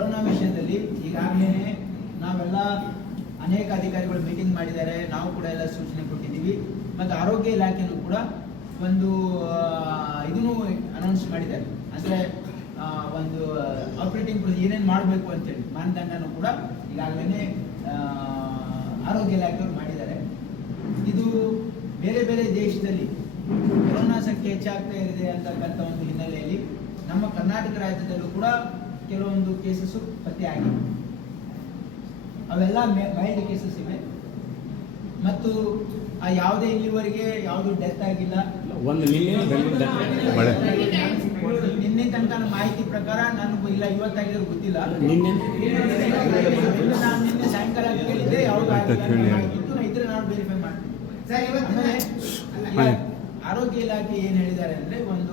ಸಂದರ್ಭದಲ್ಲಿ ಈಗಾಗಲೇ ನಾವೆಲ್ಲ ಅನೇಕ ಅಧಿಕಾರಿಗಳು ಮೀಟಿಂಗ್ ಮಾಡಿದ್ದಾರೆ. ನಾವು ಕೂಡ ಎಲ್ಲ ಸೂಚನೆ ಕೊಟ್ಟಿದ್ದೀವಿ. ಮತ್ತು ಆರೋಗ್ಯ ಇಲಾಖೆಯೂ ಕೂಡ ಒಂದು ಇದನ್ನು ಅನೌನ್ಸ್ ಮಾಡಿದ್ದಾರೆ. ಅಂದರೆ ಒಂದು ಆಪರೇಟಿಂಗ್ ಏನೇನು ಮಾಡಬೇಕು ಅಂತೇಳಿ ಮಾನದಂಡನೂ ಕೂಡ ಈಗಾಗಲೇ ಆರೋಗ್ಯ ಇಲಾಖೆಯವರು ಮಾಡಿದ್ದಾರೆ. ಇದು ಬೇರೆ ಬೇರೆ ದೇಶದಲ್ಲಿ ಕೊರೋನಾ ಸಂಖ್ಯೆ ಹೆಚ್ಚಾಗ್ತಾ ಇದೆ ಅಂತಕ್ಕಂಥ ಒಂದು ಹಿನ್ನೆಲೆಯಲ್ಲಿ ನಮ್ಮ ಕರ್ನಾಟಕ ರಾಜ್ಯದಲ್ಲೂ ಕೂಡ ಕೆಲವೊಂದು ಕೇಸಸ್ ಪತ್ತೆಯಾಗಿವೆ ಅವೆಲ್ಲ ಮೈಲ್ಡ್ ಕೇಸಸ್ ಇವೆ. ಮತ್ತು ಆ ಯಾವುದೇ ಇಲ್ಲಿವರೆಗೆ ಯಾವುದು ಡೆತ್ ಆಗಿಲ್ಲ. ಒಂದು ನಿನ್ನೆ ಬೆಳಗ್ಗೆ ಮಳೆ. ನಿನ್ನೆ ತನಕ ಮಾಹಿತಿ ಪ್ರಕಾರ ನನಗೂ ಇಲ್ಲ ಇವತ್ತಾಗಿರೋ ಗೊತ್ತಿಲ್ಲ. ನಿನ್ನೆ? ನಾನು ನಿನ್ನೆ ಸಾಯಂಕಾಲ ಕೇಳಿದ್ದೆ ಯಾವುದು ಇದ್ರೆ ನಾನು ವೆರಿಫೈ ಮಾಡ್ತೀನಿ. ಸರ್ ಇವತ್ತು ಆರೋಗ್ಯ ಇಲಾಖೆ ಏನ್ ಹೇಳಿದ್ದಾರೆ ಅಂದ್ರೆ ಒಂದು